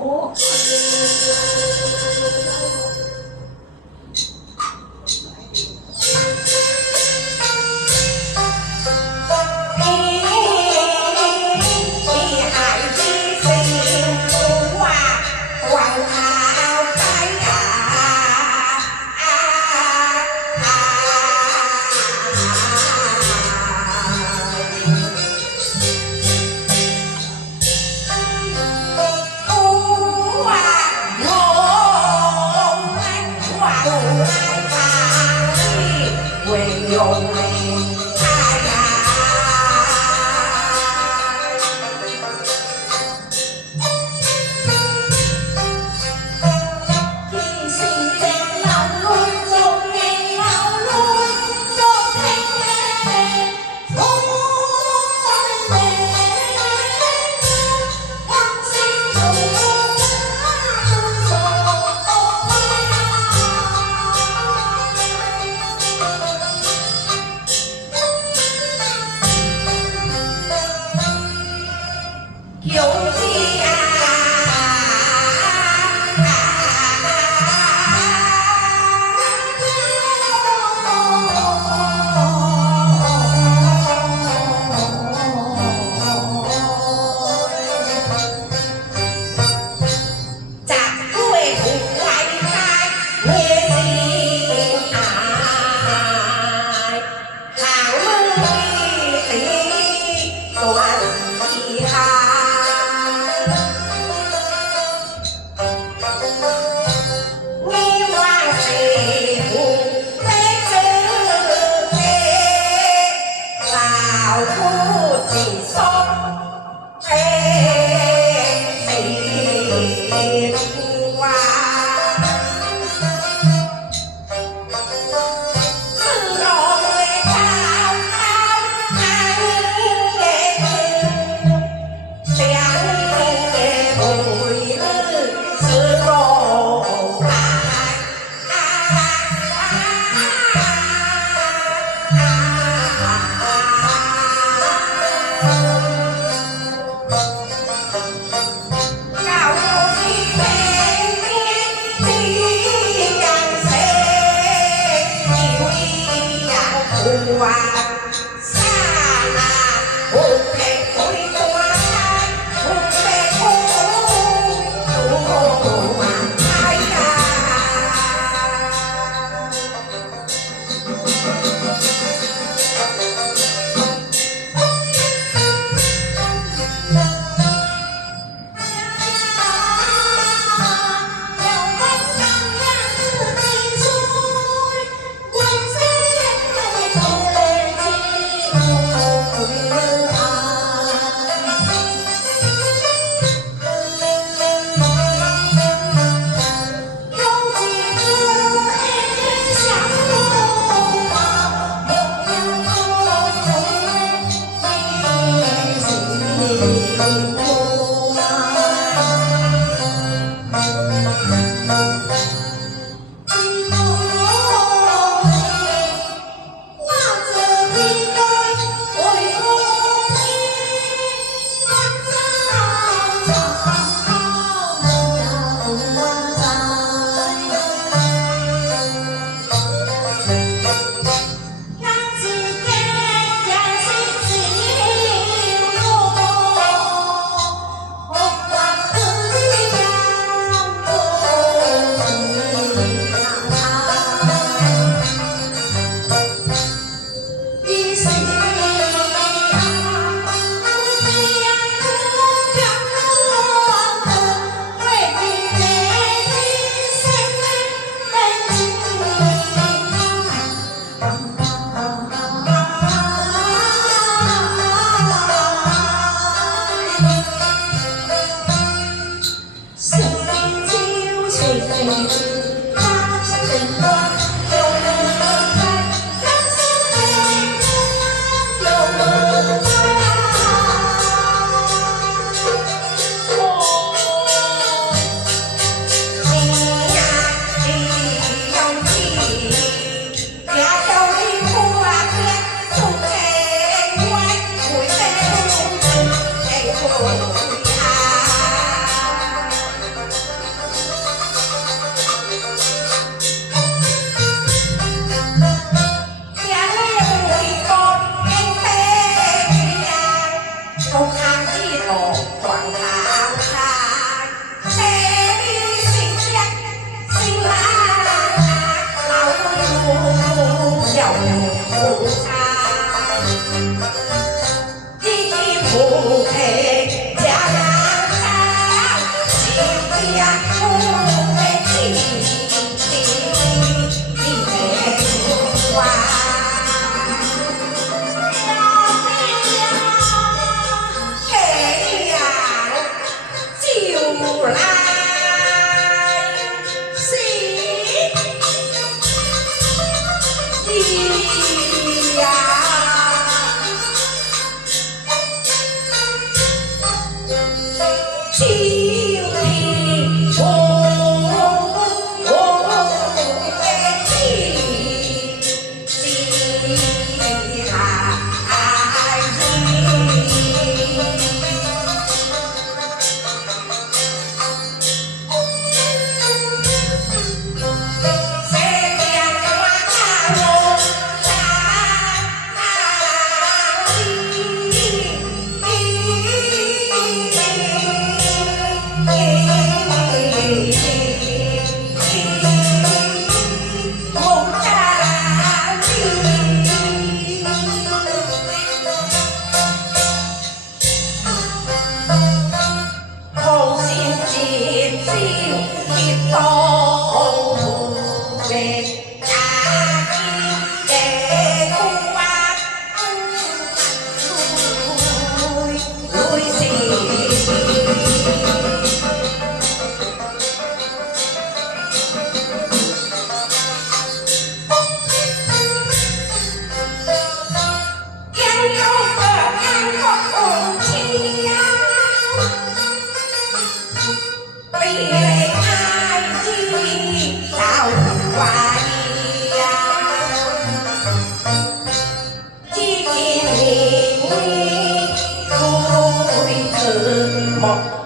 보고 有。不打你不配。Yeah. 什么。